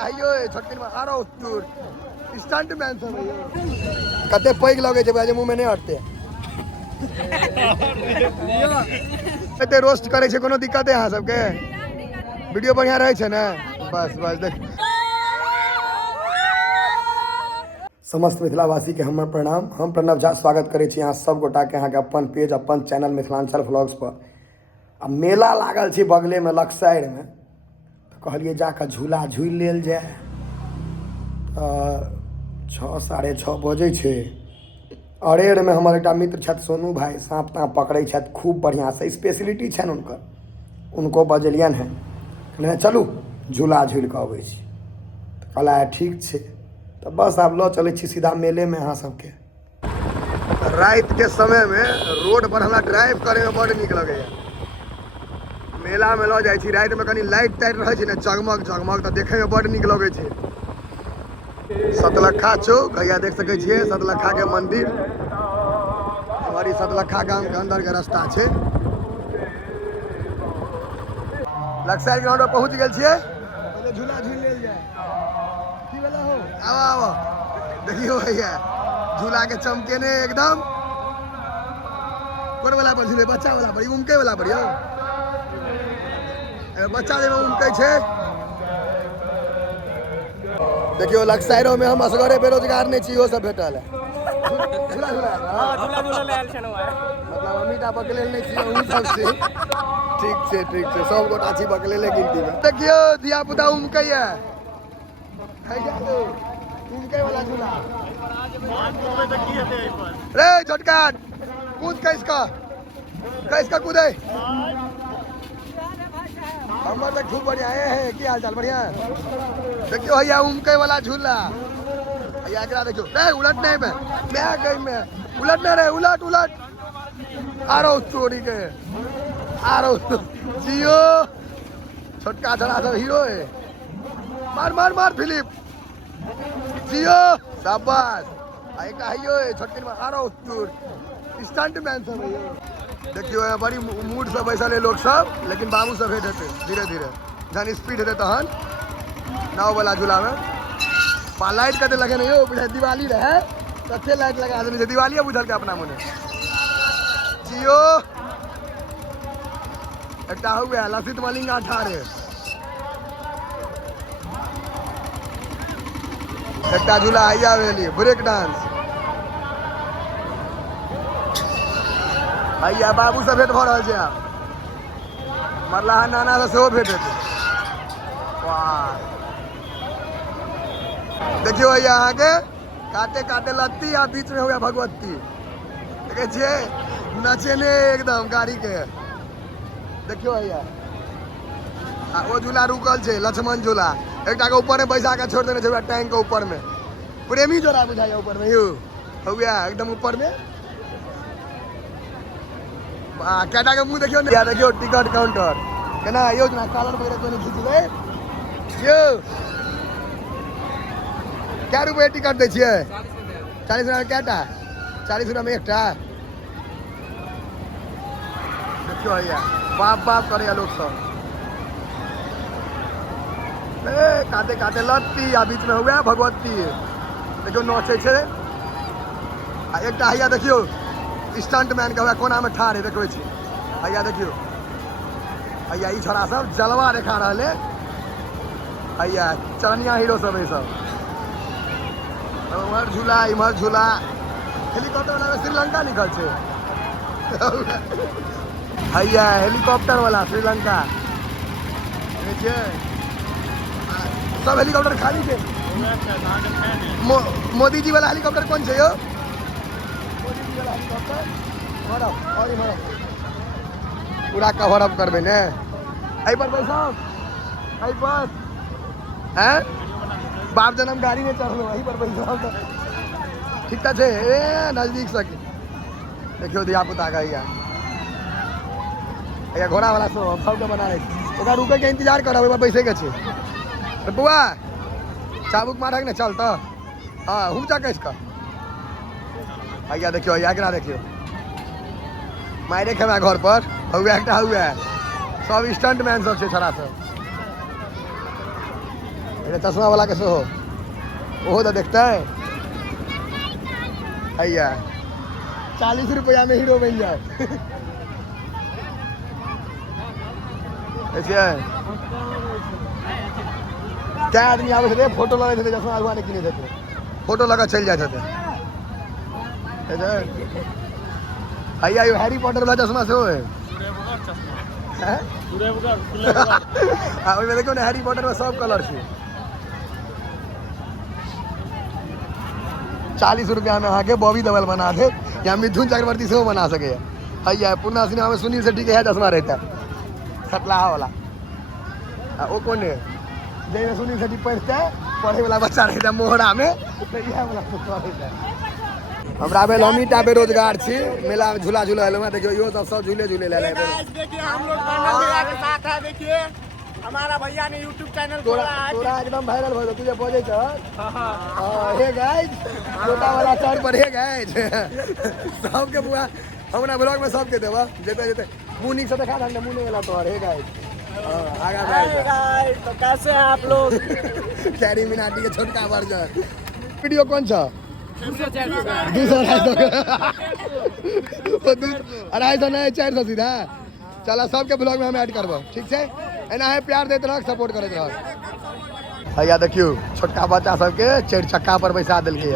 आइयो छोटकिन में आ रहा हूँ टूर स्टंट मैन सब है कते पैग लगे छे बाजे मुंह में नहीं हटते कते रोस्ट करे छे कोनो दिक्कत है यहाँ सबके वीडियो बढ़िया रहे छे ना बस बस देख समस्त मिथिलावासी के हमर प्रणाम हम प्रणव झा स्वागत करे छी यहाँ सब गोटा के यहाँ के अपन पेज अपन चैनल मिथिलांचल व्लॉग्स पर आ मेला लागल छे बगले में लक्साइर में कहलिए जाकर झूला झूल लेल जाए 6-6:30 बजे छे अरेर में हमर एक मित्र छथि सोनू भाई सांप ताँप पकड़े छथि खूब बढ़िया से स्पेशलिटी छन उनको बजलियन है कहले चलू झूला झूल के अबै छी कहला ठीक छे तो बस आप लो चले छी सीधा मेले में अहाँ सबके रात के समय में रोड पर हमरा ड्राइव करे में बड़ निक लगे मेला में लो जाए छी रात में कनी लाइट टाइट रहे छी ना जगमग जगमग तो देखे में बड़ निक लगे छे सतलखा चौक या देख सके छिए सतलखा के मंदिर हमारी सतलखा गांव के अंदर के रास्ता छे लक्साइर ग्राउंड पर पहुंच गेल छिए पहले झूला झूल लेल जाए की वाला हो आओ आओ देखियो भैया झूला के चमके ने एकदम कोन वाला पर झूले बच्चा वाला पर उमके वाला पर यो बच्चा जे उमके छे देखियो लक्साइरो में हम असगरे बेरोजगार नहीं छी सब भेटल है झूला झूला हां झूला झूला ले आल छनो मतलब अमीटा बकले नहीं छी उ सब से ठीक छे सब गोटा छी बकले ले गिनती में देखियो दिया पुता उमके है खाई जा दो उमके वाला झूला रे झटका कूद कैसका कूदे हमर तक खूब बढ़िया है की हाल चाल बढ़िया देखियो भैया उमके वाला झूला भैया एकरा देखियो रे उलट नहीं मैं कहीं में उलट नहीं रे उलट आरो चोरी के आरो जियो छोटका छोरा सब हीरो है मार फिलिप जियो शाबाश एक आइयो छोटकिन में आरो चोर स्टंट मैन सब है देखियो बड़ी मूड से बैसल है लोग सब लेकिन बाबू सब हेट हेते धीरे धीरे जहन स्पीड हेते तहन नाव वाला झूला में लाइट कते लगे नहीं हो बुझाय दिवाली रहे कते लाइट लगा देने दिवाली बुझल के अपना मने जियो एकटा हो गया लसित मलिंगा ठाड़े एकटा झूला आइया वेली ब्रेक डांस भैया बाबू से भेंट भ रहल छै आब मरलाहा नाना से सेहो भेंट हेतै वाह देखियो भैया अहाँ के काटे काटे लत्ती आ बीच में हुआ भगवती देखे छिए नचेने एकदम गाड़ी के देखियो भैया आ वो झूला रुकल छै लक्ष्मण झूला एकटा के ऊपर में बैसा के छोड़ देने छै टैंक के ऊपर में प्रेमी जोड़ा बुझाइया ऊपर में यू हो गया एकदम ऊपर में केटा के मुंह देखियो ने देखियो टिकट काउंटर केना योजना कलर वगैरह कोनी खींच ले यो क्या रुपए टिकट दै छिए 40 रुपया केटा 40 रुपया में एकटा देखियो भैया बाप करे लोग सब काटे काटे लत्ती आ बीच में हुआ भगवती देखियो नाचे छे आ एकटा हैया देखियो स्टंट मैन के कोना में ठाड़ है देखबै छी हैया देखियो हैया ई छोरा सब जलवा देखा रहले हैया चरनिया हीरो सब है सब उमर झूला हेलीकॉप्टर वाला श्रीलंका लिखल छे हैया हेलीकॉप्टर वाला श्रीलंका देखिए सब हेलीकॉप्टर खाली छे मोदी जी वाला हेलीकॉप्टर कौन छे यो पूरा कवर अप करबे ने आई पर बैठो आई पर हैं बाप जन्म गाड़ी में चढ़लो वही पर बैठो ठीक छे ए नजदीक से देखियो दिया पुता का या घोड़ा वाला सब के बना रहे ओकरा रुके के इंतजार करब ओइ पर बैसे के छे तो बुआ चाबुक मारक ने चल तो हां हम जा कैस का भैया देखियो एकरा देखियो मारे खेमा घर पर हुआ एकटा हुआ सब स्टंट मैन सब छे छोरा सब चश्मा वाला कैसे हो वो तो देखता है भैया 40 रुपया में हीरो बन जाओ ऐसे है क्या आदमी आवे थे फोटो लगे थे चश्मा लगवाने की नहीं देते फोटो लगा चल जाते थे भैया ये हैरी पॉटर वाला चश्मा से हो देखो ना हैरी पॉटर में सब कलर से 40 रुपया में आके बॉबी डबल बना दे या मिथुन चक्रवर्ती से वो बना सके भैया पूर्णा सिनेमा में सुनील शेट्टी के है चश्मा रहता है सतलाहा वाला वो कौन है जैसे सुनील शेट्टी पढ़ता है पढ़े वाला बच्चा रहता है मोहरा में हमरा बेलमीटा बेरोजगार छी मेला में झूला झूला है देखियो यो सब झूले झूले ले ले देखिए हम लोग गाना मेला के साथ है देखिए हमारा भैया ने YouTube चैनल खोला है तोरा एकदम वायरल हो तुझे पहुंचे छ हां हे गाइस छोटा वाला चढ़ पर हे गाइस सबके बुआ हमरा ब्लॉग में सबके देबा जेते जेते मुंह से दिखा दंड मुंह वाला तोर हे गाइस आगा गाइस तो कैसे हैं आप लोग कैरी मिनाटी के छोटका वर्जन वीडियो कौन सा 200 250 नहीं 400 सीधा चला सबके ब्लॉग में हम ऐड करबो ठीक है एना है प्यार देते रह सपोर्ट करते रह भैया देखियो छोटका बच्चा सबके 4 चक्का पर बैसा देलके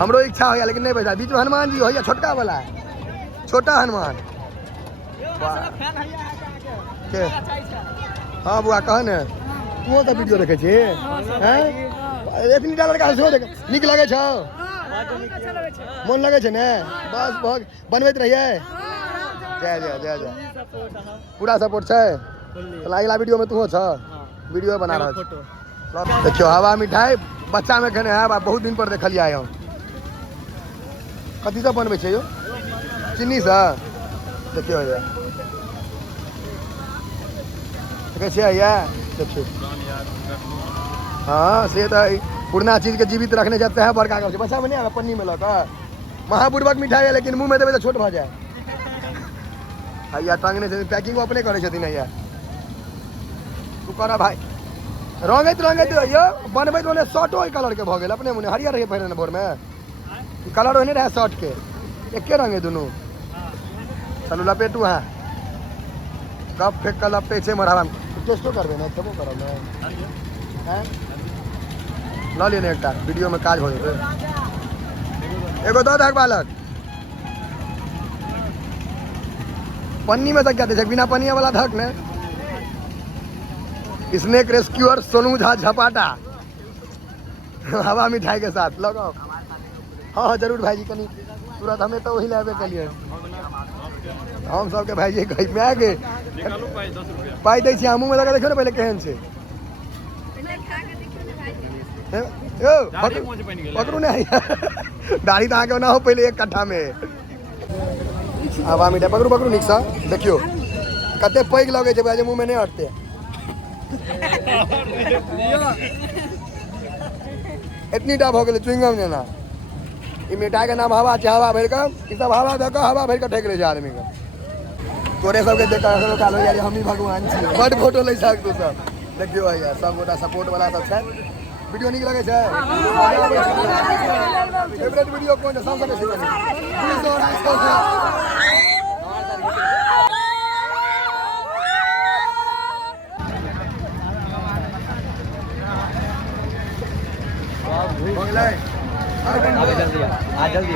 हमरो इच्छा होया लेकिन नहीं बैसा बीच में हनुमान जी होया छोटका वाला छोटा हनुमान के हां बुआ कह ने तू तो वीडियो देखे छी हैं एतनी डॉलर का शो देख निक लगे छ मन लगे छे ने बस भग बनबैत रहिए जय पूरा सपोर्ट छै अगला वीडियो में तू हो छ वीडियो बना रहा देखियो हवा मिठाई बच्चा में खने है बहुत दिन पर देखलिए हम कथी सब बनबै छै यो चीनी से देखियो ये देखे छियै ये देखियो हाँ से तो पुरना चीज के जीवित रखने जाते हैं बड़का कर बच्चा में नहीं आवे पन्नी में लगा महापूर्वक मिठाई है लेकिन मुंह में देवे तो छोट भ जाए भैया टांगने से पैकिंग अपने करे छथिन भैया तू करा भाई रंगैत यो बनबैत ओने शर्टो कलर के भ गेल अपने मुने हरियर रहे पहिरने भोर में कलर ओने रहे शर्ट के एके रंगे दोनों चलू लपेटू हाँ कब फेंक कर लपटे छे मरावा टेस्टो करबे ना तबो करब ना हैं ल लेने एकटा वीडियो में काज हो जेते एगो दो धक बालक पन्नी में तक जाते बिना पन्नी वाला धक ने स्नेक रेस्क्यूअर सोनू झा झपाटा हवा मिठाई के साथ लगाओ हाँ जरूर भाई जी कनी तुरंत हमें तो वही लेबे के लिए हम सबके भाई जी कहीं में आगे पाई दै छी मुँह में लगा देखियो ना पहले केहन छै पकड़ू नहीं दाढ़ी तो आगे ना हो पहले एक कट्ठा में हवा मिठाई पकड़ू निक सा देखियो कते पैग लगे छै मुँह में नहीं हटते इतनी टा भ गेलै च्युइंगम जेना ई मिठाई के नाम हवा छै हवा भर के ई सब हवा दे के हवा भर के ठेक ले छै आदमी के तोरे सबके देख के कालो यार हम ही भगवान छी बड फोटो ले सक तू सब देखियो भैया सब गोटा सपोर्ट वाला सब छै वीडियो निक लगे छै फेवरेट वीडियो कोन छै सबसे बेसी बनी जल्दी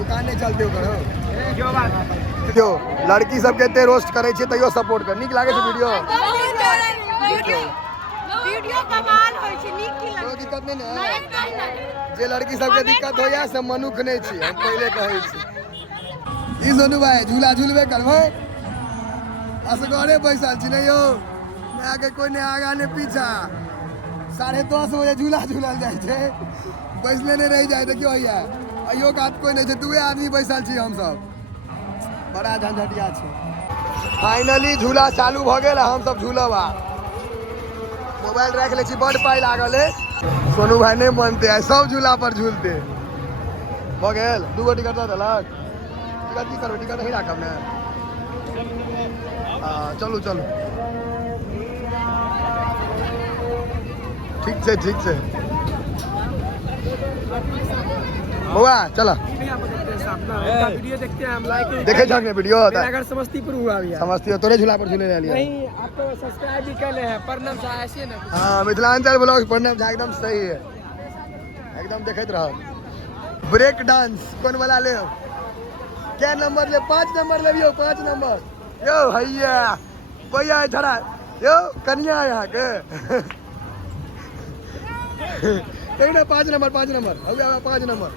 दुकान नहीं चलते हो करो देखियो लड़की सब कहते रोस्ट करे छे तइयो सपोर्ट कर निक लागे छे वीडियो कमाल होय छे निक की लागे कोई दिक्कत नहीं ना जे लड़की सब के दिक्कत होया से मनुख नहीं छी हम पहले कहै छी ई सोनू भाई झूला झूलबे करबो असगरे बैसल छी नहीं यो मैं आगे कोई ने आगा ने पीछा 10:30 बजे झूला झूलल जाय छे बैसले नहीं रह जाए देखियो भैया अयो कात कोई नहीं छै, दुए आदमी बैसल छी हम सब, बड़ा झंझटिया छै। फाइनली झूला चालू भ गेल, हम सब झूलब आ मोबाइल रख ले छी, बड़ पाई लागल है। सोनू भाई नहीं मानते है, सब झूला पर झूलते भ गेल। 2 गो टिकट दऽ देलक, टिकट की करबै, टिकट नहीं राखब ने। चलू चलू, ठीक छै ठीक छै बउआ चला। वीडियो देखते हैं हम, लाइक देखे छक ने वीडियो अगर समस्तीपुर हुआ भैया, समझती हो, तोरे झूला पर झूले लिया नहीं आपको सब्सक्राइब भी कर ले हैं, प्रणाम सा ऐसे ना। हाँ मिथिलांचल ब्लॉग प्रणव झा एकदम सही है, एकदम देखते रहो। ब्रेक डांस कौन वाला ले, क्या नंबर ले, 5 नंबर ले, 5 नंबर यो भैया भैया झड़ा यो कन्या यहाँ के कहीं ना 5 नंबर 5 नंबर हो गया, 5 नंबर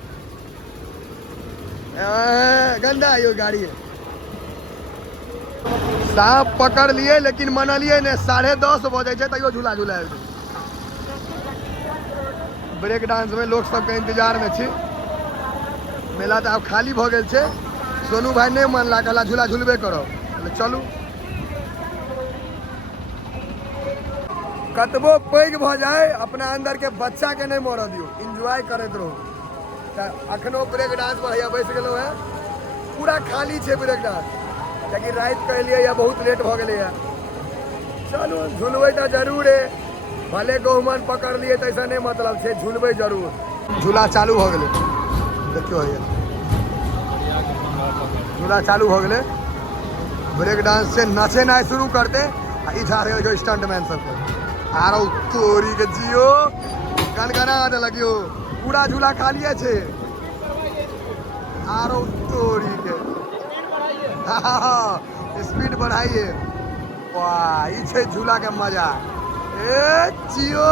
गंदा यो गाड़ी है। सांप पकड़ लिए लेकिन मनलिए ने, 10:30 बजे छै तैयो झूला झूला। ब्रेक डांस में लोग सबके इंतजार में छी, मेला तो आब खाली भ गेल छै। सोनू भाई नहीं मानला, कहला झूला झूलबे करो, चलू। कतबो पैघ भ जाए अपना अंदर के बच्चा के नहीं मर दियो, एंजॉय करते रहो। अखनो ब्रेक डांस पर हैया बैस गेलो है, पूरा खाली छै ब्रेक डांस, कियाकि रात कहलिए या बहुत लेट भ गेले है। चलू झूलबै तो जरूर है, भले गहुमन पकड़ लिए तो ऐसा नहीं मतलब छै, झूलबै जरूर। झूला चालू हो गेले, देखियो हैया झूला चालू हो गेले। ब्रेक डांस से नचे ना शुरू करते, ई जा रहे जो स्टंटमैन सबके आरो तोरी के जियो गनगना आने लगियो, पूरा झूला खाली है आरो तोरी के स्पीड बढ़ाइए। वाह ई छे झूला के मजा, ए जियो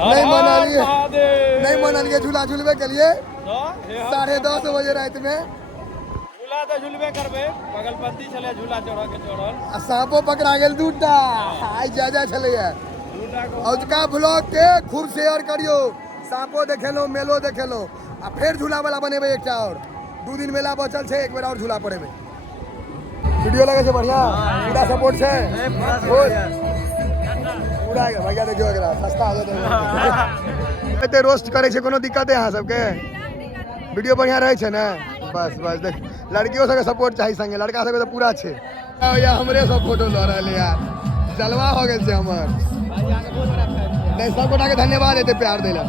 नहीं मनालिए झूला झूलबे के लिए 10:30 बजे रात में झूला तो झूलबे करबे, बगलपंथी चले झूला चढ़ के चढ़ल आ सांपो पकड़ा गेल 2टा, आई जा चले औजका ब्लॉग के खूब शेयर करियो। सांपो देखेलो, मेलो देखेलो, आ फिर झूला वाला बनेबे एकटा और। 2 दिन मेला बचल छे, एक बेर और झूला पड़ेबे। वीडियो लगे छे बढ़िया, पूरा सपोर्ट छे पूरा भैया देखियो एकरा सस्ता हो जाते एते रोस्ट करे छे, कोनो दिक्कत है अहाँ सबके? वीडियो बढ़िया रहे छे ना, बस बस देख लड़कियों सबके सपोर्ट चाहिए संगे, लड़का सबके तो पूरा छे। या हमरे सब फोटो ल रहले यार, जलवा हो गेल छे हमर। नहीं सब गोटा के धन्यवाद एते प्यार देला।